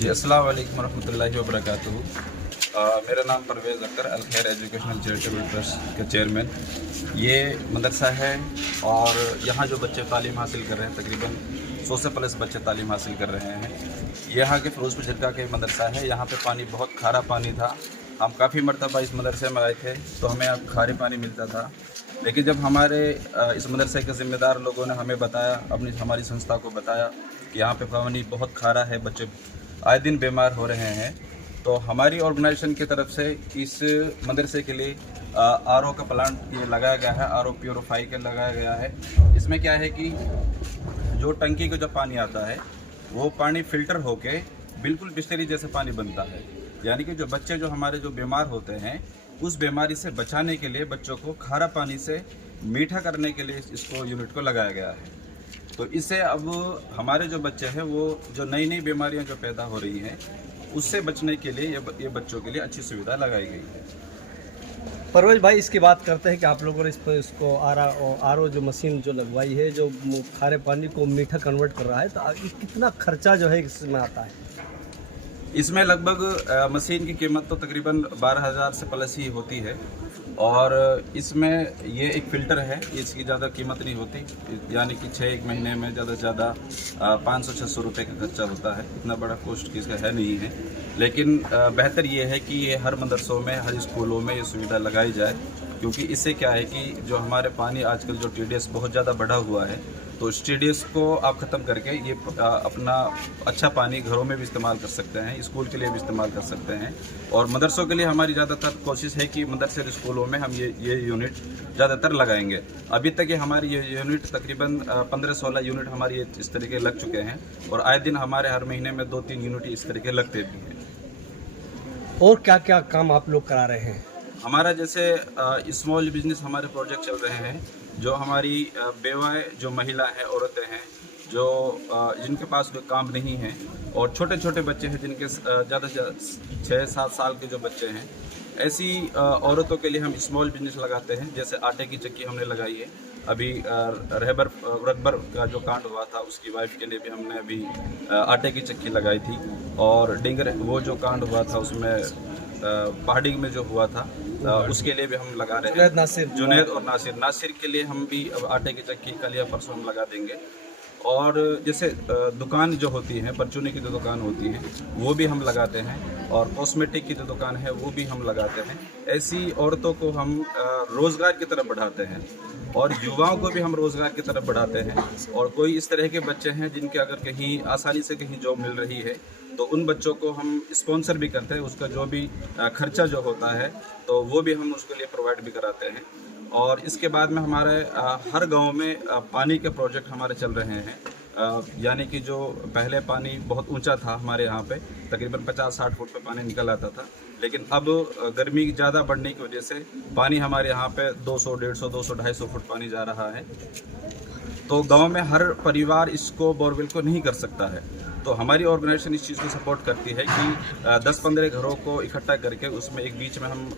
जी, अस्सलाम वालेकुम वरहमतुल्लाहि वबरकातुहू। मेरा नाम परवेज़ अख्तर, अल खैर एजुकेशनल चैरिटेबल ट्रस्ट का चेयरमैन। ये मदरसा है और यहाँ जो बच्चे तालीम हासिल कर रहे हैं, तकरीबन 100 से प्लस बच्चे तालीम हासिल कर रहे हैं। यहाँ के फ़िरोज़पुर झिरका का मदरसा है। यहाँ पे पानी बहुत खारा पानी था। हम काफ़ी मरतबा इस मदरसे में आए थे तो हमें अब खारे पानी मिलता था, लेकिन जब हमारे इस मदरसे के ज़िम्मेदार लोगों ने हमें बताया, हमारी संस्था को बताया कि यहाँ पे पानी बहुत खारा है, बच्चे आए दिन बीमार हो रहे हैं, तो हमारी ऑर्गेनाइजेशन की तरफ से इस मदरसे के लिए आरओ का प्लांट ये लगाया गया है। आरओ प्योरीफाई का लगाया गया है। इसमें क्या है कि जो टंकी को जब पानी आता है वो पानी फ़िल्टर होके बिल्कुल बिस्लरी जैसे पानी बनता है। यानी कि जो बच्चे जो हमारे जो बीमार होते हैं, उस बीमारी से बचाने के लिए बच्चों को खारा पानी से मीठा करने के लिए इसको यूनिट को लगाया गया है। तो इससे अब हमारे जो बच्चे हैं वो जो नई नई बीमारियां जो पैदा हो रही हैं उससे बचने के लिए ये बच्चों के लिए अच्छी सुविधा लगाई गई है। परवेज भाई, इसकी बात करते हैं कि आप लोगों ने इसको आरओ जो मशीन जो लगवाई है, जो खारे पानी को मीठा कन्वर्ट कर रहा है, तो कितना खर्चा जो है इसमें आता है? इसमें लगभग मशीन की कीमत तो तकरीबन 12,000 से प्लस ही होती है और इसमें ये एक फ़िल्टर है, इसकी ज़्यादा कीमत नहीं होती। यानी कि 6 महीने में ज़्यादा से ज़्यादा 500-600 रुपये का खर्चा होता है। इतना बड़ा कॉस्ट इसका है नहीं है, लेकिन बेहतर ये है कि ये हर मदरसों में, हर स्कूलों में ये सुविधा लगाई जाए, क्योंकि इससे क्या है कि जो हमारे पानी आजकल जो TDS बहुत ज़्यादा बढ़ा हुआ है, तो इस TDS को आप ख़त्म करके ये अपना अच्छा पानी घरों में भी इस्तेमाल कर सकते हैं, स्कूल के लिए भी इस्तेमाल कर सकते हैं। और मदरसों के लिए हमारी ज़्यादातर कोशिश है कि मदरसे और स्कूलों में हम ये यूनिट ज़्यादातर लगाएंगे। अभी तक ये हमारी ये यूनिट तकरीबन 15-16 यूनिट हमारी इस तरीके लग चुके हैं और आए दिन हमारे हर महीने में 2-3 यूनिट इस तरीके लगते भी हैं। और क्या क्या काम आप लोग करा रहे हैं? हमारा जैसे स्मॉल बिजनेस हमारे प्रोजेक्ट चल रहे हैं, जो हमारी बेवाएँ जो महिला हैं, औरतें हैं, जो जिनके पास कोई काम नहीं है और छोटे छोटे बच्चे हैं जिनके ज़्यादा से ज़्यादा 6-7 साल के जो बच्चे हैं, ऐसी औरतों के लिए हम स्मॉल बिजनेस लगाते हैं। जैसे आटे की चक्की हमने लगाई है। अभी रकबर का जो कांड हुआ था उसकी वाइफ के लिए भी हमने अभी आटे की चक्की लगाई थी। और डिंगर वो जो कांड हुआ था उसमें पहाड़ी में जो हुआ था उसके लिए भी हम लगा रहे हैं। जुनैद और नासिर के लिए हम भी अब आटे की चक्की कल या परसों हम लगा देंगे। और जैसे दुकान जो होती है, परचूनी की जो दुकान होती है वो भी हम लगाते हैं, और कॉस्मेटिक की जो दुकान है वो भी हम लगाते हैं। ऐसी औरतों को हम रोज़गार की तरफ बढ़ाते हैं और युवाओं को भी हम रोज़गार की तरफ बढ़ाते हैं। और कोई इस तरह के बच्चे हैं जिनके अगर कहीं आसानी से कहीं जॉब मिल रही है तो उन बच्चों को हम स्पॉन्सर भी करते हैं। उसका जो भी खर्चा जो होता है तो वो भी हम उसके लिए प्रोवाइड भी कराते हैं। और इसके बाद में हमारे हर गांव में पानी के प्रोजेक्ट हमारे चल रहे हैं। यानी कि जो पहले पानी बहुत ऊंचा था हमारे यहाँ पे, तकरीबन 50-60 फुट पे पानी निकल आता था, लेकिन अब गर्मी ज़्यादा बढ़ने की वजह से पानी हमारे यहाँ पे 200, 150, 200, 250 फुट पानी जा रहा है। तो गांव में हर परिवार इसको बोरवेल को नहीं कर सकता है, तो हमारी ऑर्गेनाइजेशन इस चीज़ को सपोर्ट करती है कि 10-15 घरों को इकट्ठा करके उसमें एक बीच में हम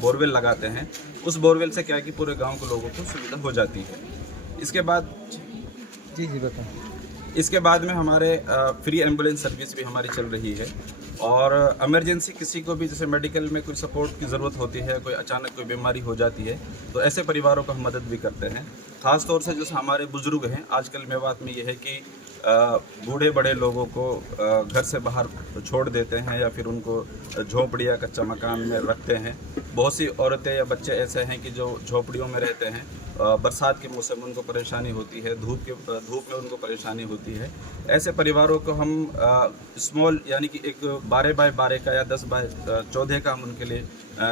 बोरवेल लगाते हैं। उस बोरवेल से क्या है कि पूरे गांव के लोगों को सुविधा हो जाती है। इसके बाद जी बताओ। इसके बाद में हमारे फ्री एम्बुलेंस सर्विस भी हमारी चल रही है। और इमरजेंसी किसी को भी जैसे मेडिकल में कोई सपोर्ट की ज़रूरत होती है, कोई अचानक कोई बीमारी हो जाती है, तो ऐसे परिवारों को हम मदद भी करते हैं। ख़ास तौर से जैसे हमारे बुज़ुर्ग हैं, आजकल मेवात में ये है कि बूढ़े बड़े लोगों को घर से बाहर छोड़ देते हैं या फिर उनको झोंपड़ी या कच्चा मकान में रखते हैं। बहुत सी औरतें या बच्चे ऐसे हैं कि जो झोंपड़ियों में रहते हैं, बरसात के मौसम में उनको परेशानी होती है, धूप में उनको परेशानी होती है। ऐसे परिवारों को हम स्मॉल यानी कि एक 12 बाय 12 का या 10 बाय 14 का हम उनके लिए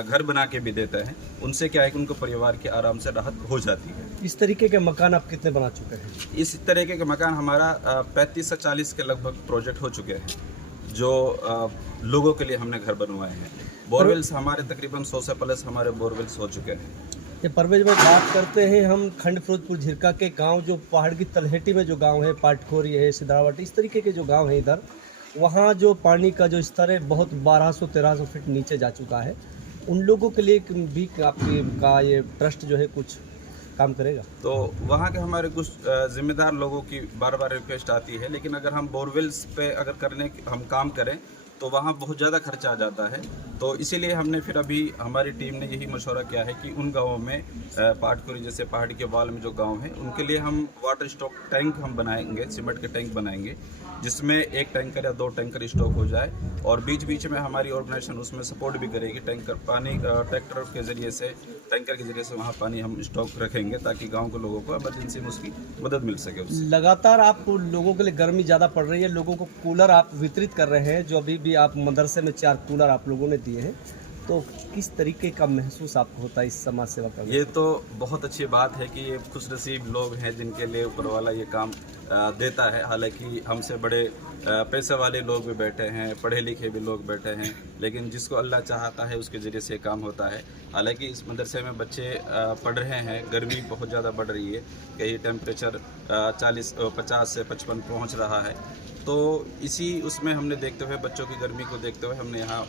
घर बना के भी देते हैं। उनसे क्या है कि उनको परिवार के आराम से राहत हो जाती है। इस तरीके के मकान आप कितने बना चुके हैं? इस तरीके के मकान हमारा 35 से 40 के लगभग प्रोजेक्ट हो चुके हैं, जो लोगों के लिए हमने घर बनवाए हैं। बोरवेल्स हमारे तकरीबन 100 से प्लस हमारे बोरवेल्स हो चुके हैं। ये परवेज भाई, बात करते हैं हम खंड फिरोजपुर झिरका के गांव, जो पहाड़ की तलहटी में जो गांव है, पाटखोरी है, सिद्धारवाटी, इस तरीके के जो गांव है इधर, वहाँ जो पानी का जो स्तर है बहुत 1200-1300 फीट नीचे जा चुका है। उन लोगों के लिए भी आपकी का ये ट्रस्ट जो है कुछ काम करेगा। तो वहाँ के हमारे कुछ जिम्मेदार लोगों की बार बार रिक्वेस्ट आती है, लेकिन अगर हम बोरवेल्स पे अगर हम काम करें तो वहाँ बहुत ज़्यादा खर्चा आ जाता है। तो इसीलिए हमने फिर अभी हमारी टीम ने यही मशवरा किया है कि उन गाँवों में पाटकोरी जैसे पहाड़ी के बाल में जो गांव हैं उनके लिए हम वाटर स्टॉक टैंक हम बनाएंगे, सीमेंट के टैंक बनाएंगे, जिसमें 1 टैंकर या 2 टैंकर स्टॉक हो जाए और बीच बीच में हमारी ऑर्गेनाइजेशन उसमें सपोर्ट भी करेगी। टैंकर पानी ट्रैक्टर के ज़रिए से, टैंकर के ज़रिए से वहाँ पानी हम स्टॉक रखेंगे ताकि गाँव के लोगों को इमरजेंसी में उसकी मदद मिल सके उससे। लगातार आप लोगों के लिए गर्मी ज़्यादा पड़ रही है, लोगों को कूलर आप वितरित कर रहे हैं, जो अभी भी आप मदरसे में 4 कूलर आप लोगों ने दिए हैं, तो किस तरीके का महसूस आपको होता है इस समाज सेवा का? ये तो बहुत अच्छी बात है कि ये खुशनसीब लोग हैं जिनके लिए ऊपर वाला ये काम देता है। हालांकि हमसे बड़े पैसे वाले लोग भी बैठे हैं, पढ़े लिखे भी लोग बैठे हैं, लेकिन जिसको अल्लाह चाहता है उसके ज़रिए से काम होता है। हालांकि इस मदरसे में बच्चे पढ़ रहे हैं, गर्मी बहुत ज़्यादा बढ़ रही है, कहीं टेम्परेचर 50 से 55 पहुंच रहा है। तो इसी उसमें हमने देखते हुए, बच्चों की गर्मी को देखते हुए हमने यहाँ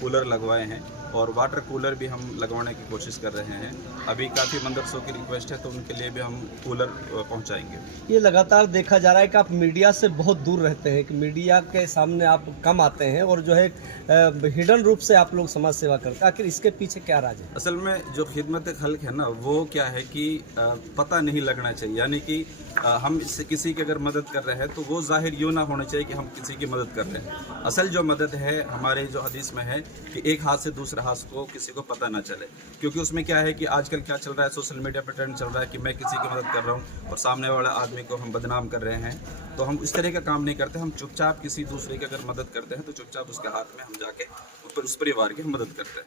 कूलर लगवाए हैं और वाटर कूलर भी हम लगवाने की कोशिश कर रहे हैं। अभी काफ़ी मदरसों की रिक्वेस्ट है तो उनके लिए भी हम कूलर पहुँचाएँगे। ये लगातार देखा जा रहा है कि आप मीडिया से बहुत दूर रहते हैं, कि मीडिया के सामने आप कम आते हैं और जो है हिडन रूप से आप लोग समाज सेवा करते हैं। आखिर इसके पीछे क्या राज है? असल में जो खिदमत खल्क है ना, वो क्या है कि पता नहीं लगना चाहिए, यानी कि हम इससे किसी की अगर मदद कर रहे हैं तो वो जाहिर यूँ ना होना चाहिए कि हम किसी की मदद कर रहे हैं। असल जो मदद है हमारे जो हदीस में है कि एक हाथ से दूसरे हाथ को किसी को पता ना चले, क्योंकि उसमें क्या है कि आजकल क्या चल रहा है, सोशल मीडिया पर ट्रेंड चल रहा है कि मैं किसी की मदद कर रहा हूँ और सामने वाले आदमी को हम बदनाम कर रहे हैं। तो हम इस तरह का काम नहीं करते। हम चुपचाप किसी दूसरे की अगर मदद करते हैं तो चुपचाप उसके हाथ में हम जाके उस परिवार की हम मदद करते हैं।